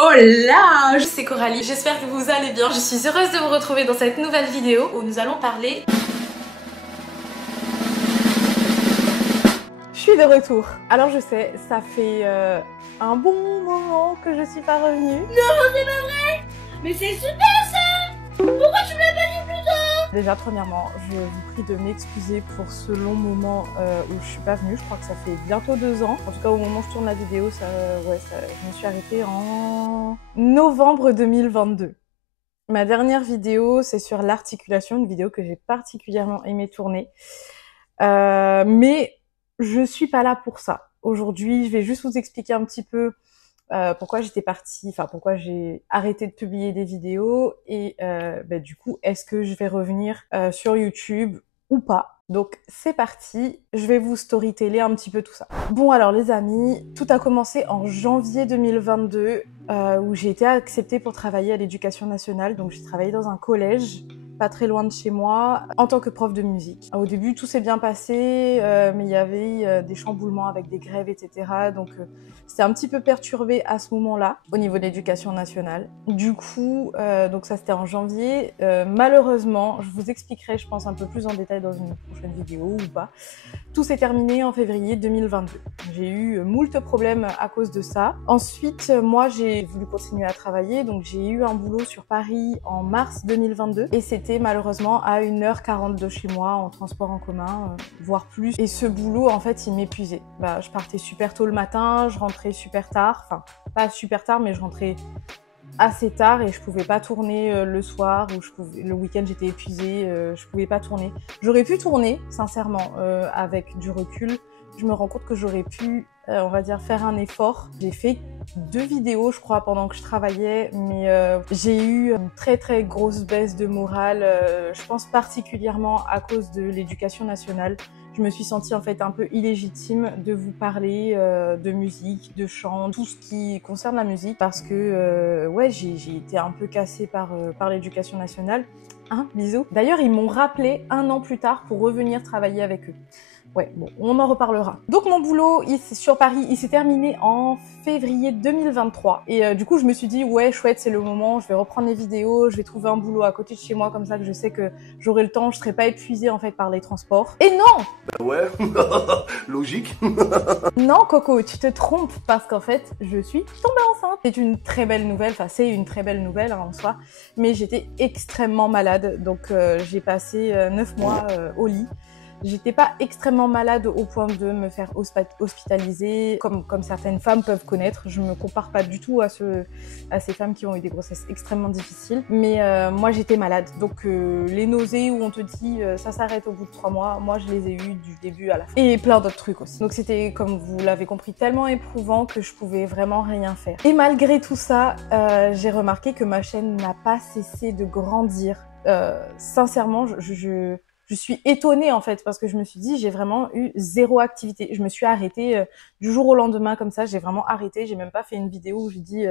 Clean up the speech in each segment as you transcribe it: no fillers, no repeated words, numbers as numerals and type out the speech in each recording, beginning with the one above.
Hola, c'est Coralie, j'espère que vous allez bien. Je suis heureuse de vous retrouver dans cette nouvelle vidéo où nous allons parler... Je suis de retour. Alors je sais, ça fait un bon moment que je suis pas revenue. Non, c'est pas vrai! Mais c'est super ça! Pourquoi tu me l'as pas dit plus tôt? Déjà, premièrement, je vous prie de m'excuser pour ce long moment où je suis pas venue. Je crois que ça fait bientôt 2 ans. En tout cas, au moment où je tourne la vidéo, je me suis arrêtée en novembre 2022. Ma dernière vidéo, c'est sur l'articulation, une vidéo que j'ai particulièrement aimé tourner. Mais je suis pas là pour ça. Aujourd'hui, je vais juste vous expliquer un petit peu pourquoi j'étais partie, enfin pourquoi j'ai arrêté de publier des vidéos et du coup, est-ce que je vais revenir sur YouTube ou pas? Donc c'est parti, je vais vous storyteller un petit peu tout ça. Bon alors les amis, tout a commencé en janvier 2022 où j'ai été acceptée pour travailler à l'Éducation nationale. Donc j'ai travaillé dans un collège pas très loin de chez moi, en tant que prof de musique. Au début, tout s'est bien passé, mais il y avait des chamboulements avec des grèves, etc. Donc, c'était un petit peu perturbé à ce moment-là, au niveau de l'éducation nationale. Du coup, donc ça c'était en janvier. Malheureusement, je vous expliquerai, je pense, un peu plus en détail dans une prochaine vidéo ou pas. Tout s'est terminé en février 2022. J'ai eu moult problèmes à cause de ça. Ensuite, moi, j'ai voulu continuer à travailler, donc j'ai eu un boulot sur Paris en mars 2022 et c'était malheureusement à 1h40 de chez moi en transport en commun, voire plus. Et ce boulot, en fait, il m'épuisait. Je partais super tôt le matin, je rentrais super tard, enfin pas super tard, mais je rentrais assez tard et je pouvais pas tourner le soir ou le week-end j'étais épuisée, je pouvais pas tourner. J'aurais pu tourner, sincèrement, avec du recul. Je me rends compte que j'aurais pu, on va dire, faire un effort. J'ai fait 2 vidéos, je crois, pendant que je travaillais, mais j'ai eu une très très grosse baisse de morale, je pense particulièrement à cause de l'éducation nationale. Je me suis sentie en fait un peu illégitime de vous parler de musique, de chant, tout ce qui concerne la musique parce que ouais, j'ai été un peu cassée par l'éducation nationale. Hein, bisous. D'ailleurs, ils m'ont rappelé 1 an plus tard pour revenir travailler avec eux. Ouais, bon, on en reparlera. Donc mon boulot sur Paris, il s'est terminé en février 2023. Et du coup, je me suis dit, ouais, chouette, c'est le moment, je vais reprendre les vidéos, je vais trouver un boulot à côté de chez moi, comme ça que je sais que j'aurai le temps, je serai pas épuisée en fait par les transports. Et non! Bah ouais, logique. Non, Coco, tu te trompes, parce qu'en fait, je suis tombée enceinte. C'est une très belle nouvelle, enfin c'est une très belle nouvelle en soi, mais j'étais extrêmement malade, donc j'ai passé 9 mois au lit. J'étais pas extrêmement malade au point de me faire hospitaliser, comme certaines femmes peuvent connaître. Je me compare pas du tout à ces femmes qui ont eu des grossesses extrêmement difficiles. Mais moi, j'étais malade. Donc, les nausées où on te dit ça s'arrête au bout de 3 mois, moi, je les ai eues du début à la fin. Et plein d'autres trucs aussi. Donc, c'était, comme vous l'avez compris, tellement éprouvant que je pouvais vraiment rien faire. Et malgré tout ça, j'ai remarqué que ma chaîne n'a pas cessé de grandir. Sincèrement, je suis étonnée en fait parce que je me suis dit j'ai vraiment eu 0 activité. Je me suis arrêtée du jour au lendemain comme ça, j'ai vraiment arrêté, j'ai même pas fait une vidéo où j'ai dit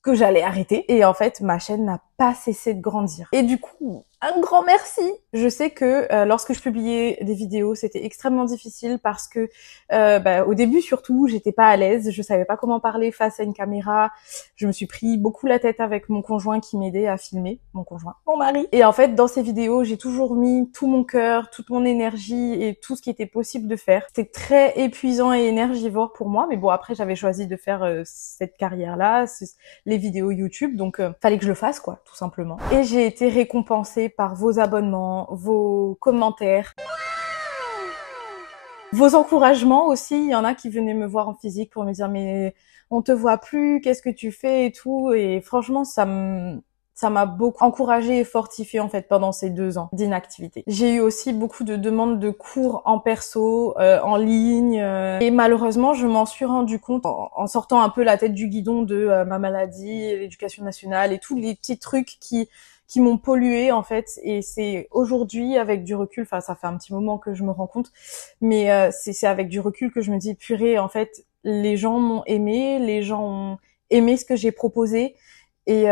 que j'allais arrêter et en fait ma chaîne n'a pas cessé de grandir. Et du coup, un grand merci. Je sais que lorsque je publiais des vidéos, c'était extrêmement difficile parce que au début surtout, j'étais pas à l'aise, je savais pas comment parler face à une caméra. Je me suis pris beaucoup la tête avec mon conjoint qui m'aidait à filmer, mon mari. Et en fait, dans ces vidéos, j'ai toujours mis tout mon cœur, toute mon énergie et tout ce qui était possible de faire. C'était très épuisant et énergivore pour moi, mais bon après j'avais choisi de faire cette carrière-là, les vidéos YouTube, donc fallait que je le fasse quoi, tout simplement. Et j'ai été récompensée par vos abonnements, vos commentaires, vos encouragements aussi. Il y en a qui venaient me voir en physique pour me dire mais on te voit plus, qu'est-ce que tu fais et tout. Et franchement, ça m'a beaucoup encouragée et fortifiée en fait pendant ces 2 ans d'inactivité. J'ai eu aussi beaucoup de demandes de cours en perso, en ligne, et malheureusement je m'en suis rendu compte en sortant un peu la tête du guidon de ma maladie, l'éducation nationale et tous les petits trucs qui m'ont pollué en fait. Et c'est aujourd'hui avec du recul, enfin ça fait un petit moment que je me rends compte, mais c'est avec du recul que je me dis purée, en fait les gens m'ont aimé, les gens ont aimé ce que j'ai proposé. Et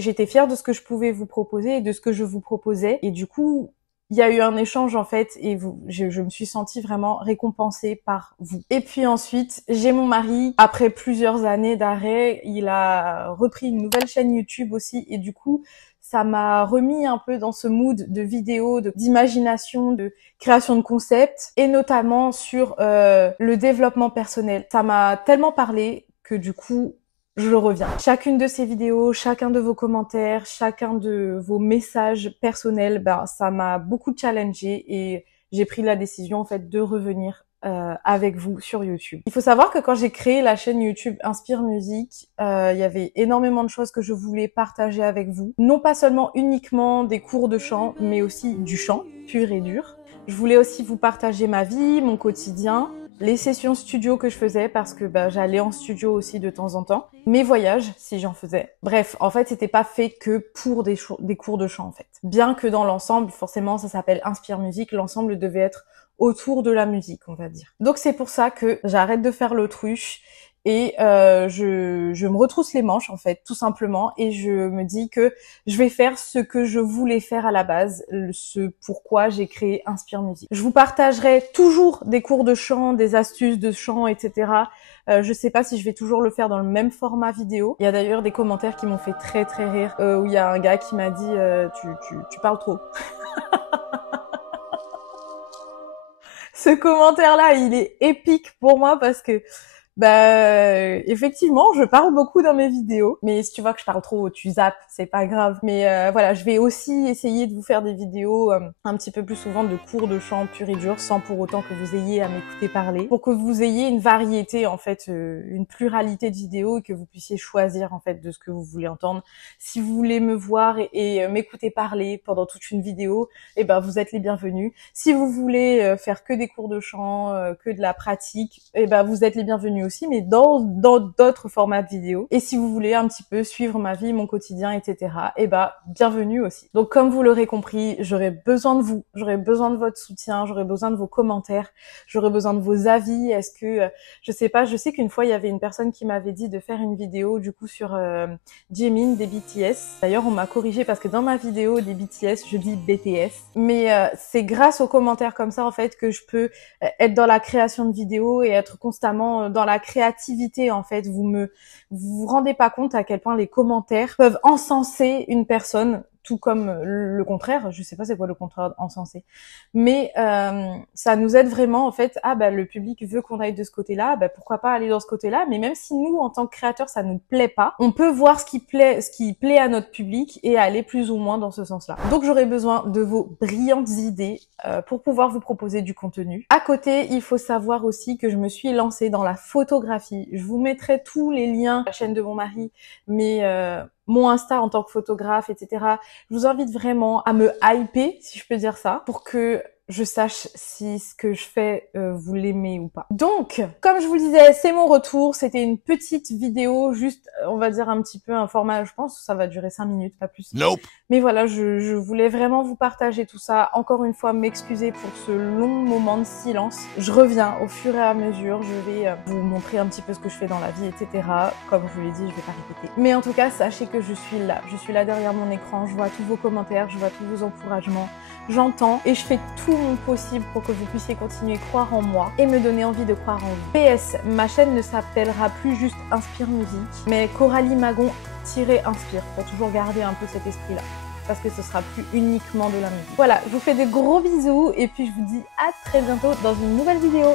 j'étais fière de ce que je pouvais vous proposer et de ce que je vous proposais. Et du coup, il y a eu un échange en fait et je me suis sentie vraiment récompensée par vous. Et puis ensuite, j'ai mon mari, après plusieurs années d'arrêt, il a repris une nouvelle chaîne YouTube aussi et du coup, ça m'a remis un peu dans ce mood de vidéo, d'imagination, de création de concepts et notamment sur le développement personnel. Ça m'a tellement parlé que du coup, je reviens. Chacune de ces vidéos, chacun de vos commentaires, chacun de vos messages personnels, ça m'a beaucoup challengée et j'ai pris la décision en fait de revenir avec vous sur YouTube. Il faut savoir que quand j'ai créé la chaîne YouTube Inspire Musique, il y avait énormément de choses que je voulais partager avec vous. Non pas seulement uniquement des cours de chant, mais aussi du chant pur et dur. Je voulais aussi vous partager ma vie, mon quotidien, les sessions studio que je faisais parce que j'allais en studio aussi de temps en temps, mes voyages si j'en faisais. Bref, en fait, c'était pas fait que pour des cours de chant en fait. Bien que dans l'ensemble, forcément, ça s'appelle Inspire Musique, l'ensemble devait être autour de la musique, on va dire. Donc c'est pour ça que j'arrête de faire l'autruche et je me retrousse les manches en fait, tout simplement, et je me dis que je vais faire ce que je voulais faire à la base, ce pourquoi j'ai créé Inspire Musique. Je vous partagerai toujours des cours de chant, des astuces de chant, etc. Je sais pas si je vais toujours le faire dans le même format vidéo. Il y a d'ailleurs des commentaires qui m'ont fait très très rire, où il y a un gars qui m'a dit tu parles trop. Ce commentaire-là, il est épique pour moi parce que effectivement, je parle beaucoup dans mes vidéos, mais si tu vois que je parle trop, tu zappes, c'est pas grave. Mais voilà, je vais aussi essayer de vous faire des vidéos un petit peu plus souvent de cours de chant pur et dur, sans pour autant que vous ayez à m'écouter parler, pour que vous ayez une variété en fait, une pluralité de vidéos et que vous puissiez choisir en fait de ce que vous voulez entendre. Si vous voulez me voir et m'écouter parler pendant toute une vidéo, vous êtes les bienvenus. Si vous voulez faire que des cours de chant, que de la pratique, vous êtes les bienvenus aussi, mais dans d'autres formats de vidéos. Et si vous voulez un petit peu suivre ma vie, mon quotidien, etc., bienvenue aussi. Donc comme vous l'aurez compris, j'aurai besoin de vous, j'aurai besoin de votre soutien, j'aurai besoin de vos commentaires, j'aurai besoin de vos avis. Est-ce que, je sais pas, je sais qu'une fois il y avait une personne qui m'avait dit de faire une vidéo du coup sur Jimin des BTS. D'ailleurs on m'a corrigé parce que dans ma vidéo des BTS, je dis BTS. Mais c'est grâce aux commentaires comme ça en fait que je peux être dans la création de vidéos et être constamment dans la créativité en fait. Vous vous rendez pas compte à quel point les commentaires peuvent encenser une personne, tout comme le contraire. Je sais pas c'est quoi le contraire encenser, mais ça nous aide vraiment en fait. Le public veut qu'on aille de ce côté-là, pourquoi pas aller dans ce côté-là. Mais même si nous en tant que créateurs ça nous plaît pas, on peut voir ce qui plaît à notre public et aller plus ou moins dans ce sens-là. Donc j'aurais besoin de vos brillantes idées pour pouvoir vous proposer du contenu. À côté, il faut savoir aussi que je me suis lancée dans la photographie. Je vous mettrai tous les liens, la chaîne de mon mari, mais mon Insta en tant que photographe, etc. Je vous invite vraiment à me hyper, si je peux dire ça, pour que je sache si ce que je fais, vous l'aimez ou pas. Donc, comme je vous le disais, c'est mon retour. C'était une petite vidéo, juste, on va dire un petit peu un format, je pense que ça va durer 5 minutes, pas plus. Nope. Mais voilà, je voulais vraiment vous partager tout ça. Encore une fois, m'excuser pour ce long moment de silence. Je reviens au fur et à mesure. Je vais vous montrer un petit peu ce que je fais dans la vie, etc. Comme je vous l'ai dit, je vais pas répéter. Mais en tout cas, sachez que je suis là. Je suis là derrière mon écran. Je vois tous vos commentaires, je vois tous vos encouragements. J'entends et je fais tout mon possible pour que vous puissiez continuer à croire en moi et me donner envie de croire en vous. PS, ma chaîne ne s'appellera plus juste Inspire Musique, mais Coralie Magon-Inspire, pour toujours garder un peu cet esprit-là, parce que ce sera plus uniquement de la musique. Voilà, je vous fais de gros bisous et puis je vous dis à très bientôt dans une nouvelle vidéo.